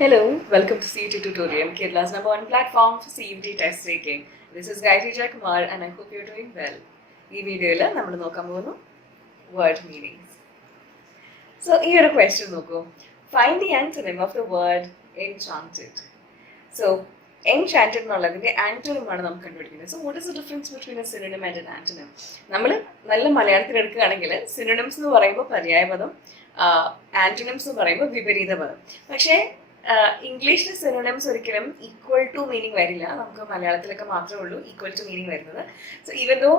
Hello, welcome to CUT Tutorial, Kerala's number one platform for CUT test taking. This is Gayatri Jayakumar and I hope you're doing well. ഈ വീഡിയോയിൽ നമ്മൾ നോക്കാൻ പോകുന്നു word meanings. So ഈ ഒരു question നോക്കൂ. Find the antonym of the word enchanted. So enchanted എന്നുള്ളതിന്റെ antonym ആണ് നമുക്ക് കണ്ടുപിടിക്കുന്നത്. So what is the difference between a synonym and an antonym? നമ്മൾ നല്ല മലയാളത്തിൽ എടുക്കുകയാണെങ്കിൽ സിനോണിംസ് എന്ന് പറയുമ്പോൾ പര്യായപദം, ആന്റണിംസ് എന്ന് പറയുമ്പോൾ വിപരീത പദം. പക്ഷേ ഇംഗ്ലീഷിൽ സിനോണിംസ് ഒരിക്കലും ഈക്വൽ ടു മീനിങ് വരില്ല. നമുക്ക് മലയാളത്തിലൊക്കെ മാത്രമേ ഉള്ളൂ ഈക്വൽ ടു മീനിങ് വരുന്നത്. സോ ഈവൻ ദോ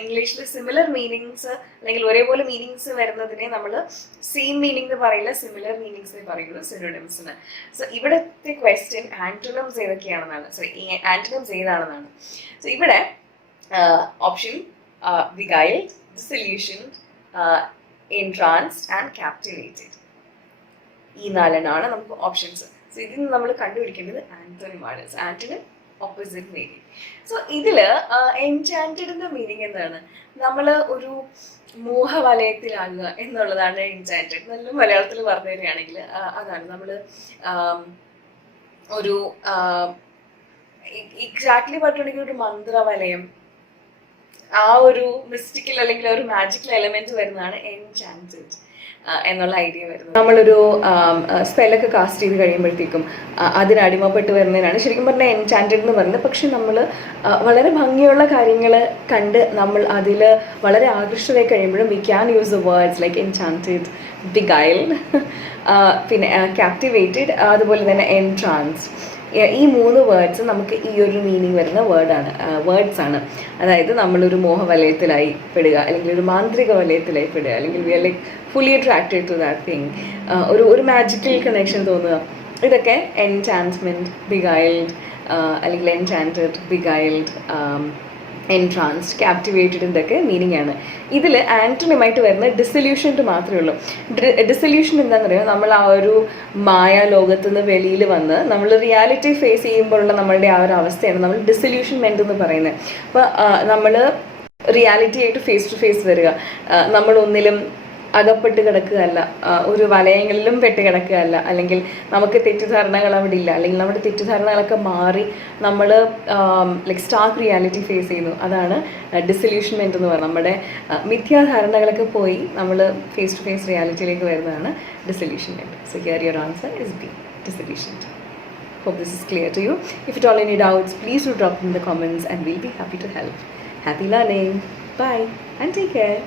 ഇംഗ്ലീഷിൽ സിമിലർ മീനിങ്സ് അല്ലെങ്കിൽ ഒരേപോലെ മീനിങ്സ് വരുന്നതിനെ നമ്മൾ സെയിം മീനിങ് എന്ന് പറയില്ല, സിമിലർ മീനിങ്സ് പറയുള്ളൂ സിനോണിംസിന്. സോ ഇവിടുത്തെ ക്വസ്റ്റ്യൻ ആന്റണിംസ് ഏതൊക്കെയാണെന്നാണ്, സോറി ആന്റണിംസ് ഏതാണെന്നാണ്. സോ ഇവിടെ option beguiled, disillusioned, entranced and captivated. ഈ നാലെണ്ണമാണ് നമുക്ക് ഓപ്ഷൻസ്. സോ ഇതിൽ നിന്ന് നമ്മൾ കണ്ടുപിടിക്കേണ്ടത് ആന്റണിമാണ്. Antonym opposite meaning. സോ ഇതിൽ എൻചാന്റഡിന്റെ മീനിങ് എന്താണ്? നമ്മൾ ഒരു മോഹവലയത്തിലാകുക എന്നുള്ളതാണ് എൻചാന്റഡ്. നല്ല മലയാളത്തിൽ പറഞ്ഞു തരികയാണെങ്കിൽ അതാണ് നമ്മൾ ഒരു എക്സാക്ട്ലി പറഞ്ഞിട്ടുണ്ടെങ്കിൽ ഒരു മന്ത്രവലയം, ആ ഒരു മിസ്റ്റിക്കൽ അല്ലെങ്കിൽ ഒരു മാജിക്കൽ എലമെന്റ് വരുന്നതാണ് എൻചാന്റഡ് എന്നുള്ള ഐഡിയ വരുന്നത്. നമ്മളൊരു സ്പെല്ലൊക്കെ കാസ്റ്റ് ചെയ്ത് കഴിയുമ്പോഴത്തേക്കും അതിന് അടിമപ്പെട്ട് വരുന്നതിനാണ് ശരിക്കും പറഞ്ഞാൽ എൻചാന്റഡ് എന്ന് പറയുന്നത്. പക്ഷെ നമ്മൾ വളരെ ഭംഗിയുള്ള കാര്യങ്ങൾ കണ്ട് നമ്മൾ അതിൽ വളരെ ആകൃഷ്ടരായി കഴിയുമ്പോഴും we can use the words like enchanted, beguiled, പിന്നെ captivated, അതുപോലെ തന്നെ entranced. ഈ മൂന്ന് വേർഡ്സ് നമുക്ക് ഈ ഒരു മീനിങ് വരുന്ന വേർഡ്സ് ആണ്. അതായത് നമ്മളൊരു മോഹവലയത്തിലായി പെടുക, അല്ലെങ്കിൽ ഒരു മാന്ത്രിക വലയത്തിലായി പെടുക, അല്ലെങ്കിൽ we are like fully attracted to that thing, ഒരു മാജിക്കൽ കണക്ഷൻ തോന്നുക. ഇതൊക്കെ എൻചാൻസ്മെൻറ്റ്, beguiled, അല്ലെങ്കിൽ എൻചാന്റഡ്, beguiled, എൻട്രാൻസ്ഡ്, ക്യാപ്റ്റിവേറ്റഡിൻ്റെ ഒക്കെ മീനിങ് ആണ്. ഇതിൽ ആന്റണിമായിട്ട് വരുന്ന ഡിസൊല്യൂഷൻഡ് മാത്രമേ ഉള്ളൂ. ഡിസൊല്യൂഷൻ എന്താണെന്ന് പറയുക, നമ്മൾ ആ ഒരു മായ ലോകത്തു നിന്ന് വെളിയിൽ വന്ന് നമ്മൾ റിയാലിറ്റി ഫേസ് ചെയ്യുമ്പോഴുള്ള നമ്മളുടെ ആ ഒരു അവസ്ഥയാണ് നമ്മൾ ഡിസൊല്യൂഷൻമെൻറ്റ് എന്ന് പറയുന്നത്. അപ്പോൾ നമ്മൾ റിയാലിറ്റി ആയിട്ട് ഫേസ് ടു ഫേസ് വരിക, നമ്മളൊന്നിലും അകപ്പെട്ട് കിടക്കുകയല്ല, ഒരു വലയങ്ങളിലും പെട്ട് കിടക്കുകയല്ല, അല്ലെങ്കിൽ നമുക്ക് തെറ്റിദ്ധാരണകൾ അവിടെ ഇല്ല, അല്ലെങ്കിൽ നമ്മുടെ തെറ്റിദ്ധാരണകളൊക്കെ മാറി നമ്മൾ ലൈക്ക് സ്റ്റാർക്ക് റിയാലിറ്റി ഫേസ് ചെയ്യുന്നു. അതാണ് ഡിസൊല്യൂഷൻമെൻറ്റ് എന്ന് പറയുന്നത്. നമ്മുടെ മിഥ്യാധാരണകളൊക്കെ പോയി നമ്മൾ ഫേസ് ടു ഫേസ് റിയാലിറ്റിയിലേക്ക് വരുന്നതാണ് disillusionment. So here your answer is B, disillusioned. Hope this is clear to you. If at all any doubts, please do drop in the comments and we'll be happy to help. Happy learning. Bye and take care.